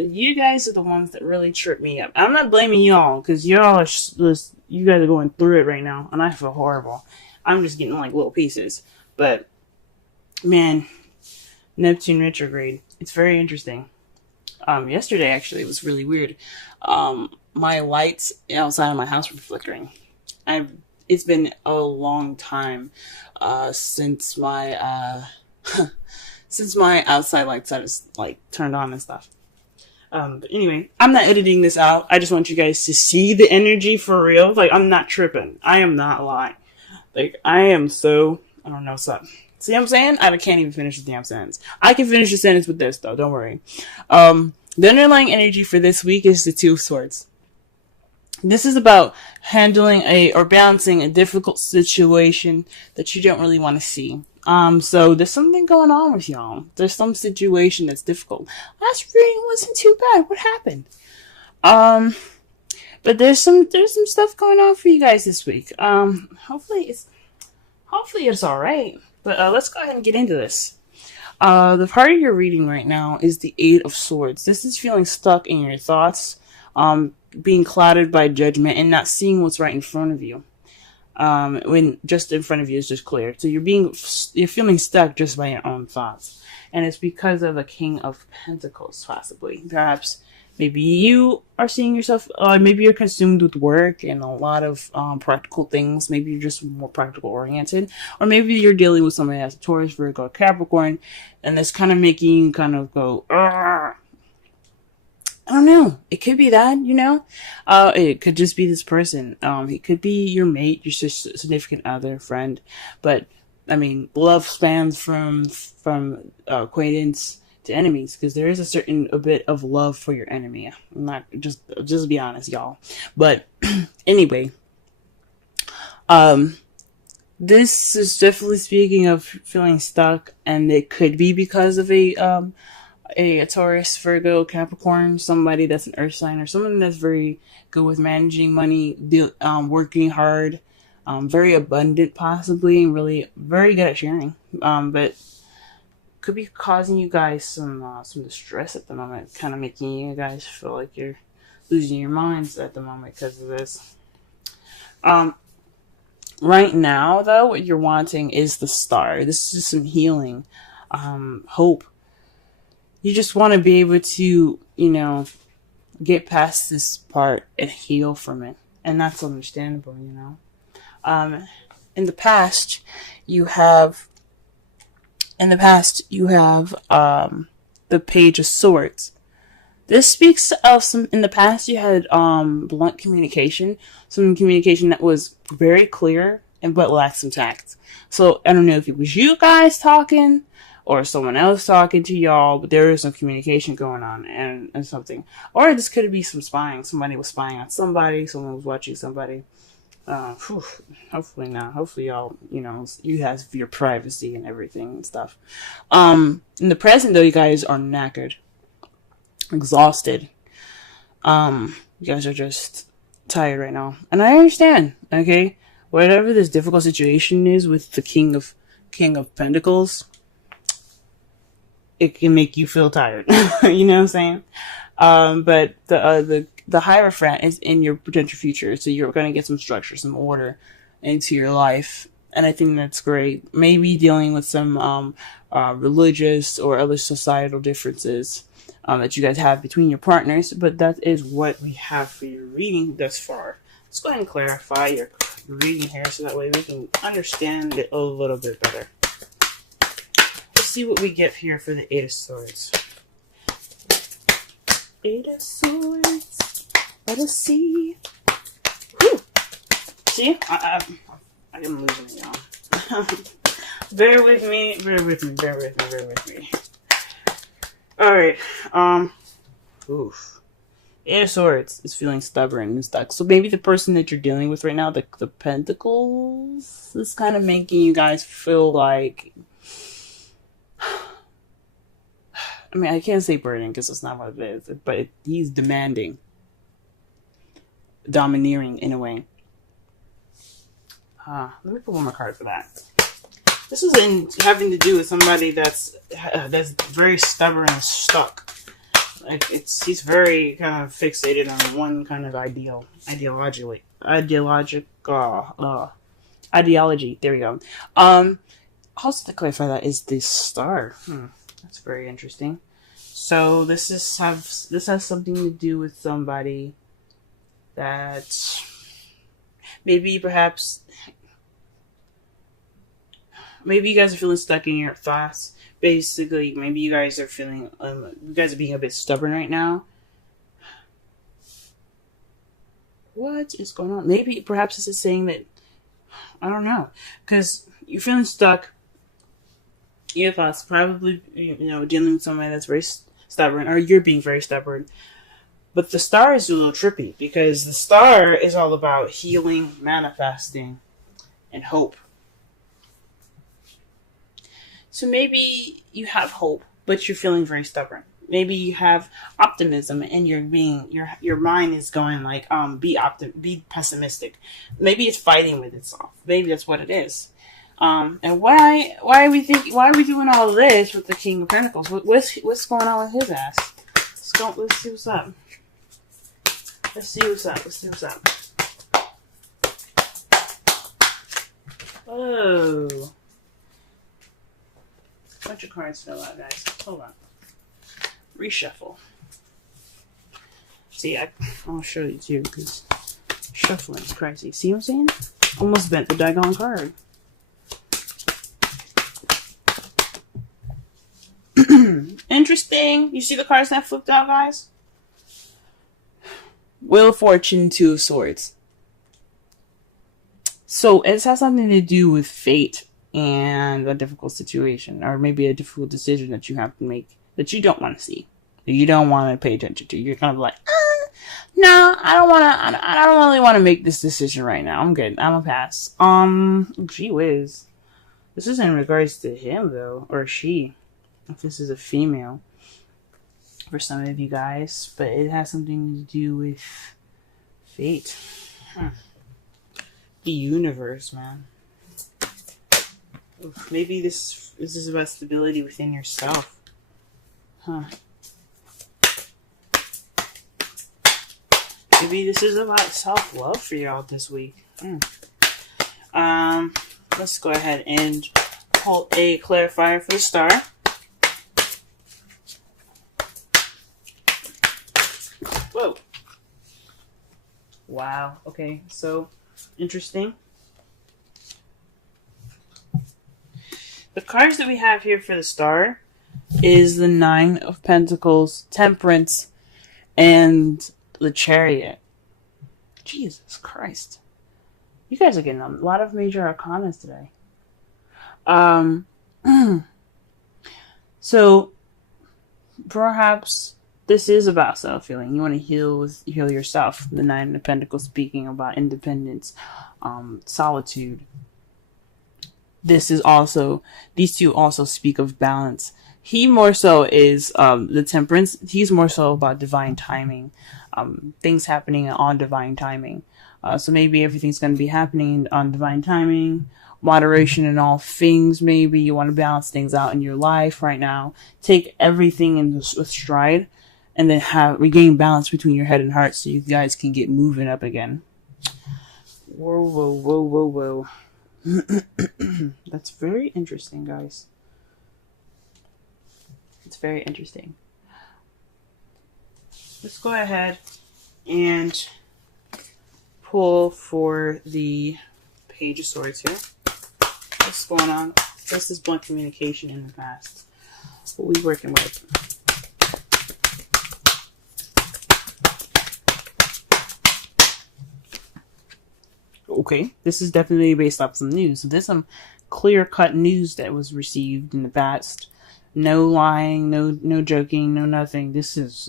But you guys are the ones that really trip me up. I'm not blaming y'all, because y'all are just, you guys are going through it right now, and I feel horrible. I'm just getting like little pieces. But, man, Neptune retrograde. It's very interesting. Yesterday, actually, it was really weird. My lights outside of my house were flickering. It's been a long time since my since my outside lights are like turned on and stuff. But anyway, I'm not editing this out. I just want you guys to see the energy for real. Like, I'm not tripping. I am not lying. Like, I am so, I don't know, so. See what I'm saying? I can't even finish the damn sentence. I can finish the sentence with this, though. Don't worry. The underlying energy for this week is the Two of Swords. This is about handling or balancing a difficult situation that you don't really want to see. So there's something going on with y'all. There's some situation that's difficult. Last reading wasn't too bad. What happened? But there's some stuff going on for you guys this week. Hopefully it's all right. But let's go ahead and get into this. The part of your reading right now is the Eight of Swords. This is feeling stuck in your thoughts, being clouded by judgment, and not seeing what's right in front of you. When just in front of you is just clear. So you're feeling stuck just by your own thoughts. And it's because of the King of Pentacles, possibly. Perhaps maybe you are seeing yourself, maybe you're consumed with work and a lot of practical things. Maybe you're just more practical oriented. Or maybe you're dealing with somebody that's a Taurus, Virgo, Capricorn, and that's kind of making you kind of go, Argh. I don't know. It could be that, you know. It could just be this person. It could be your mate, your significant other, friend. But I mean, love spans from acquaintance to enemies, because there is a bit of love for your enemy. I'm not just be honest, y'all. But anyway, this is definitely speaking of feeling stuck, and it could be because of a Taurus, Virgo, Capricorn, somebody that's an earth sign, or someone that's very good with managing money, working hard, very abundant possibly, and really very good at sharing. But could be causing you guys some distress at the moment, kind of making you guys feel like you're losing your minds at the moment because of this. Right now, though, what you're wanting is the Star. This is some healing, hope. You just want to be able to, get past this part and heal from it. And that's understandable, In the past, you have the Page of Swords. This speaks of in the past you had blunt communication, some communication that was very clear but lacked some tact. So I don't know if it was you guys talking or someone else talking to y'all, but there is some communication going on and something. Or this could be some spying. Somebody was spying on somebody, someone was watching somebody. Hopefully not. Hopefully y'all, you have your privacy and everything and stuff. In the present though, you guys are knackered, exhausted. You guys are just tired right now. And I understand, okay? Whatever this difficult situation is with the King of Pentacles, it can make you feel tired. You know what I'm saying? But the Hierophant is in your potential future, so you're going to get some structure, some order into your life, and I think that's great. Maybe dealing with some religious or other societal differences that you guys have between your partners, but that is what we have for your reading thus far. Let's go ahead and clarify your reading here, so that way we can understand it a little bit better. Let's see what we get here for the Eight of Swords. Eight of Swords. Let us see. Whew. See? I am losing it, y'all. Bear with me. Alright. Oof. Eight of Swords is feeling stubborn and stuck. So maybe the person that you're dealing with right now, the Pentacles, is kind of making you guys feel like... I mean, I can't say burden because that's not what it is, but he's demanding, domineering in a way. Let me put one more card for that. This is having to do with somebody that's very stubborn and stuck. He's very kind of fixated on one kind of ideology. There we go. Also to clarify, that is the star. That's very interesting. So this has something to do with somebody that maybe you guys are feeling stuck in your thoughts. Basically, maybe you guys are feeling you guys are being a bit stubborn right now. What is going on? Maybe perhaps this is saying that, I don't know, because you're feeling stuck. Your thoughts, probably, dealing with somebody that's very stubborn, or you're being very stubborn. But the star is a little trippy, because the star is all about healing, manifesting, and hope. So maybe you have hope, but you're feeling very stubborn. Maybe you have optimism, and your mind is going like, be pessimistic. Maybe it's fighting with itself. Maybe that's what it is. And why are we doing all of this with the King of Pentacles? What's going on with his ass? Let's see what's up. Let's see what's up. Oh. Bunch of cards fell out, guys. Hold on. Reshuffle. See, I'll show you too, because shuffling is crazy. See what I'm saying? Almost bent the daggone card. Interesting. You see the cards that flipped out, guys? Wheel of Fortune, Two of Swords. So it has something to do with fate and a difficult situation, or maybe a difficult decision that you have to make that you don't want to see, that you don't want to pay attention to. You're kind of like, no, I don't really want to make this decision right now. I'm good. I'm a pass. Gee whiz. This is in regards to him though, or she. If this is a female, for some of you guys, but it has something to do with fate. The universe, man. Oof, maybe this is about stability within yourself. Maybe this is about self-love for y'all this week. Let's go ahead and pull a clarifier for the star. Whoa. Wow. Okay, so interesting. The cards that we have here for the star is the Nine of Pentacles, Temperance, and the Chariot. Jesus Christ. You guys are getting a lot of major arcanas today. So, perhaps this is about self-healing. You want to heal yourself. The Nine of Pentacles speaking about independence, solitude. These two also speak of balance. He more so is the Temperance. He's more so about divine timing, things happening on divine timing. So maybe everything's going to be happening on divine timing, moderation in all things. Maybe you want to balance things out in your life right now. Take everything with stride, and then regain balance between your head and heart, so you guys can get moving up again. Whoa, whoa, whoa, whoa, whoa. That's very interesting, guys. It's very interesting. Let's go ahead and pull for the Page of Swords here. What's going on? This is blunt communication in the past. What we working with? Okay, this is definitely based off some news. So there's some clear-cut news that was received in the past. No lying, no joking, no nothing. This is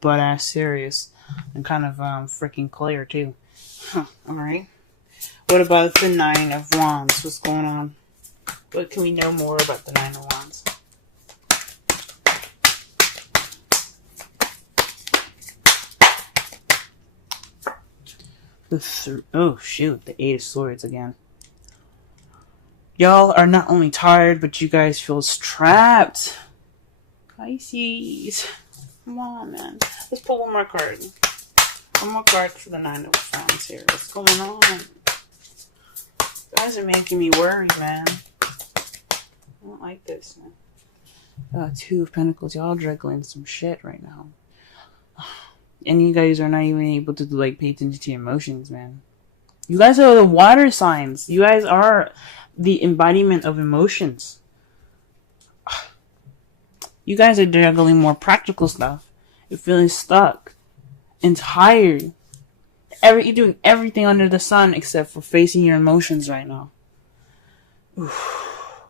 butt-ass serious and kind of freaking clear too. Alright. What about the Nine of Wands? What's going on? What can we know more about the Nine of Wands? Oh shoot, the Eight of Swords again. Y'all are not only tired, but you guys feel trapped. Pisces. Come on, man. Let's pull one more card. One more card for the Nine of Wands here. What's going on? You guys are making me worry, man. I don't like this, man. Two of Pentacles. Y'all juggling some shit right now. And you guys are not even able to, like, pay attention to your emotions, man. You guys are the water signs. You guys are the embodiment of emotions. You guys are juggling more practical stuff. You're feeling stuck and tired. You're doing everything under the sun except for facing your emotions right now.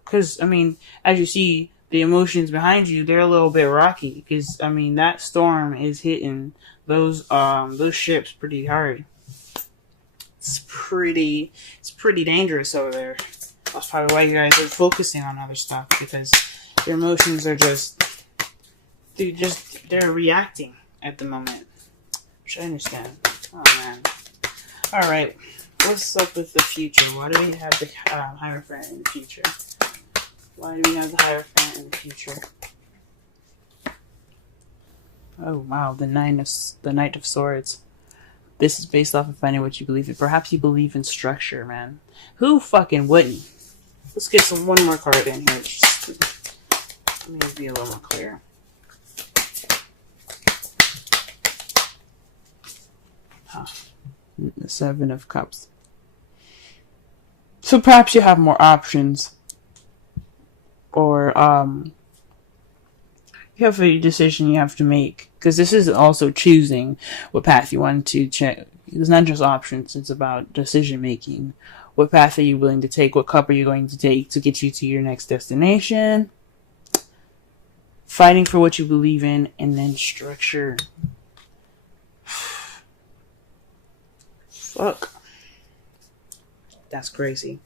Because, I mean, as you see, the emotions behind you, they're a little bit rocky. Because, I mean, that storm is hitting those ships pretty hard. It's pretty dangerous over there. That's probably why you guys are focusing on other stuff, because your emotions are they're reacting at the moment. Which I understand. Oh man. Alright. What's up with the future? Why do we have the Hierophant in the future? Why do we have the Hierophant in the future? Oh wow, the Knight of Swords. This is based off of finding what you believe in. Perhaps you believe in structure, man. Who fucking wouldn't? Let's get one more card in here. Just let me be a little more clear. The Seven of Cups. So perhaps you have more options. Or, you have a decision you have to make. Because this is also choosing what path you want to check. It's not just options, it's about decision making. What path are you willing to take? What cup are you going to take to get you to your next destination? Fighting for what you believe in, and then structure. Fuck. That's crazy.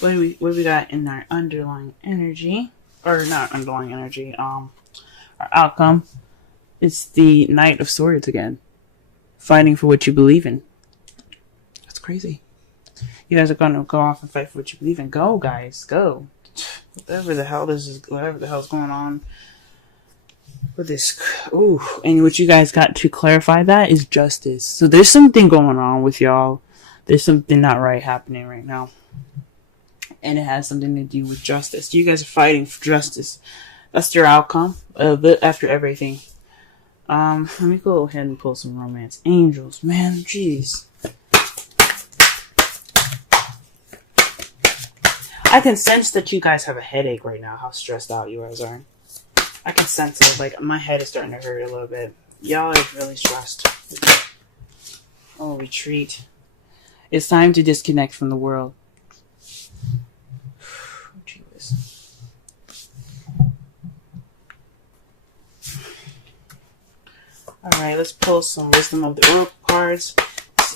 What do we got in our underlying energy? Or not underlying energy, our outcome. It's the Knight of Swords again. Fighting for what you believe in. That's crazy. You guys are gonna go off and fight for what you believe in. Go, guys, go. Whatever the hell's going on with this. Ooh, and what you guys got to clarify that is justice. So there's something going on with y'all. There's something not right happening right now. And it has something to do with justice. You guys are fighting for justice. That's your outcome. After everything. Let me go ahead and pull some romance angels, man. Jeez. I can sense that you guys have a headache right now. How stressed out you guys are. I can sense it. Like, my head is starting to hurt a little bit. Y'all are really stressed. Oh, retreat. It's time to disconnect from the world. Jesus. Alright, let's pull some Wisdom of the Oracle cards.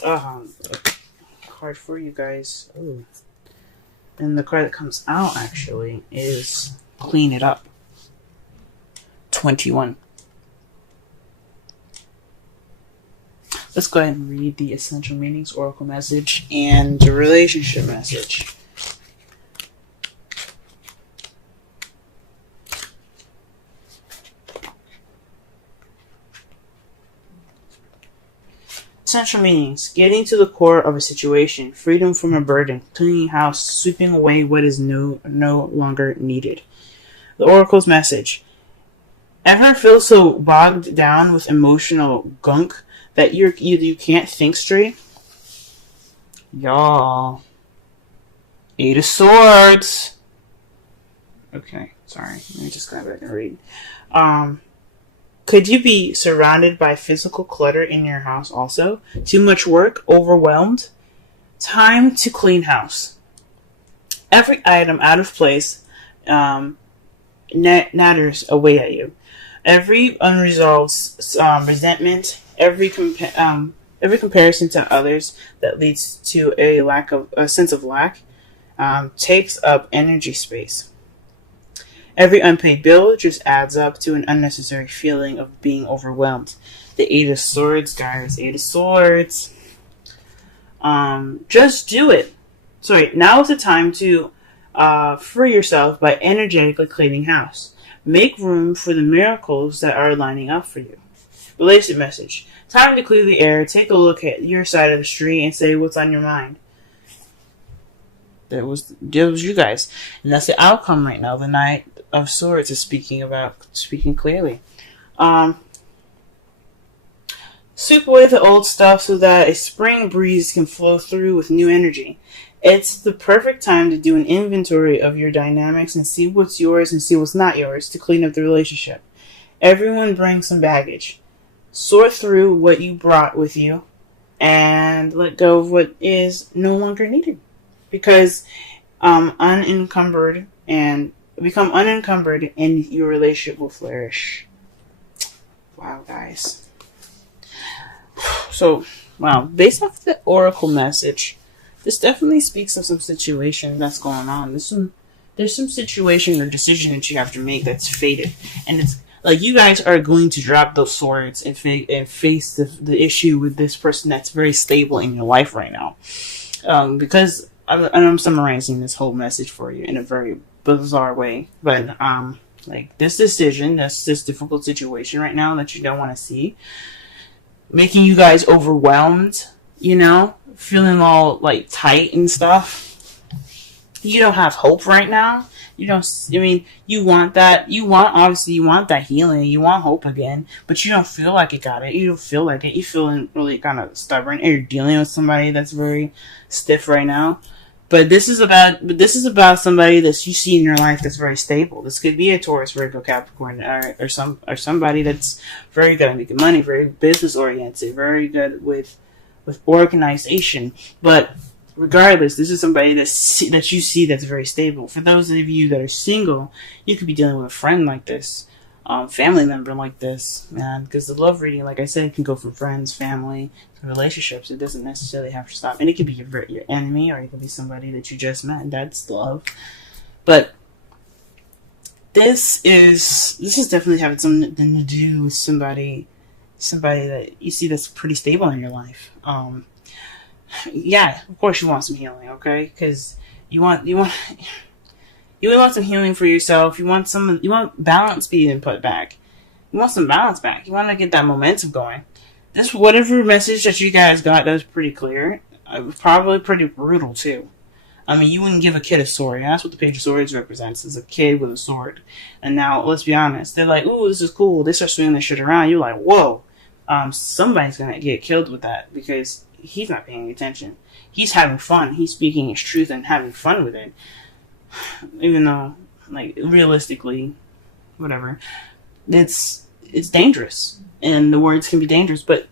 A card for you guys. Ooh. And the card that comes out, actually, is Clean It Up. 21. Let's go ahead and read the Essential Meanings, Oracle message, and the relationship message. Essential meanings: getting to the core of a situation, freedom from a burden, cleaning house, sweeping away what is no longer needed. The Oracle's message: ever feel so bogged down with emotional gunk that you can't think straight? Y'all. 8 of Swords. Okay, sorry. Let me just go back and read. Could you be surrounded by physical clutter in your house also? Too much work? Overwhelmed? Time to clean house. Every item out of place natters away at you. Every unresolved resentment, every comparison to others that leads to a sense of lack, takes up energy space. Every unpaid bill just adds up to an unnecessary feeling of being overwhelmed. The 8 of Swords, guys. 8 of Swords. Just do it. Sorry, now is the time to free yourself by energetically cleaning house. Make room for the miracles that are lining up for you. Relationship message. Time to clear the air. Take a look at your side of the street and say what's on your mind. That was you guys. And that's the outcome right now. The Knight of Swords is speaking clearly. Sweep away the old stuff so that a spring breeze can flow through with new energy. It's the perfect time to do an inventory of your dynamics and see what's yours and see what's not yours to clean up the relationship. Everyone brings some baggage. Sort through what you brought with you and let go of what is no longer needed. Because unencumbered and become unencumbered and your relationship will flourish. Wow, guys. So, wow, based off the oracle message, this definitely speaks of some situation that's going on. There's some situation or decision that you have to make that's fated. And it's like you guys are going to drop those swords and face the issue with this person that's very stable in your life right now. Because I'm summarizing this whole message for you in a very bizarre way. But like this decision, this difficult situation right now that you don't want to see, making you guys overwhelmed, feeling all like tight and stuff. You don't have hope right now. You want that. You want that healing. You want hope again, but you don't feel like you got it. You don't feel like it. You're feeling really kind of stubborn, and you're dealing with somebody that's very stiff right now. But this is about somebody that you see in your life that's very stable. This could be a Taurus, Virgo, Capricorn, or somebody that's very good at making money, very business oriented, very good with organization. But regardless, this is somebody that you see that's very stable. For those of you that are single, you could be dealing with a friend like this, family member like this, man. Because the love reading, like I said, can go from friends, family, to relationships. It doesn't necessarily have to stop. And it could be your enemy, or it could be somebody that you just met. That's love. But this is definitely having something to do with somebody that you see that's pretty stable in your life. Yeah, of course you want some healing, okay? Because you want some healing for yourself. You want balance being put back. You want some balance back. You want to get that momentum going. This whatever message that you guys got, that was pretty clear. Probably pretty brutal too. I mean, you wouldn't give a kid a sword. That's what the Page of Swords represents, is a kid with a sword. And now, let's be honest, they're like, ooh, this is cool. They start swinging this shit around. You're like, whoa. Somebody's gonna get killed with that because he's not paying attention. He's having fun. He's speaking his truth and having fun with it. Even though, like, realistically, whatever, it's dangerous. And the words can be dangerous, but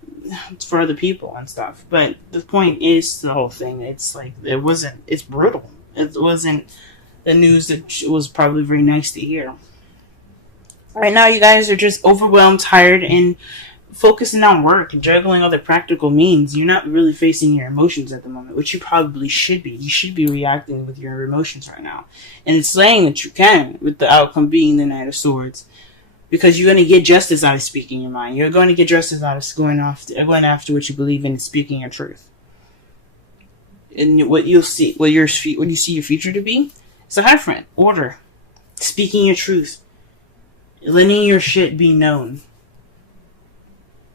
it's for other people and stuff. But the point is the whole thing. It's like, it's brutal. It wasn't the news that was probably very nice to hear. Right now, you guys are just overwhelmed, tired, and focusing on work and juggling other practical means. You're not really facing your emotions at the moment, which you probably should be. You should be reacting with your emotions right now. And it's saying that you can, with the outcome being the Knight of Swords. Because you're going to get justice out of speaking your mind. You're going to get justice out of going after what you believe in and speaking your truth. And what you see your future to be, is a Hierophant. Order. Speaking your truth. Letting your shit be known.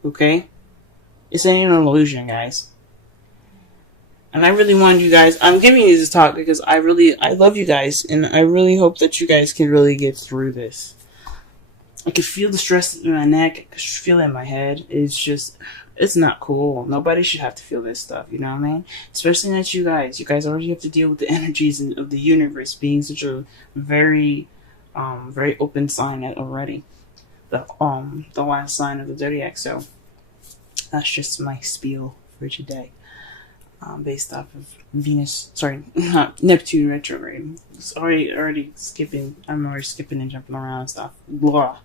Okay? It's ain't an illusion, guys. And I really want you guys, I'm giving you this talk because I love you guys, and I really hope that you guys can really get through this. I can feel the stress in my neck, I can feel it in my head. It's not cool. Nobody should have to feel this stuff, you know what I mean? Especially not you guys. You guys already have to deal with the energies of the universe being such a very, very open sign already. The last sign of the zodiac. So that's just my spiel for today, based off of Neptune retrograde. It's already skipping. I'm already skipping and jumping around and stuff. Blah.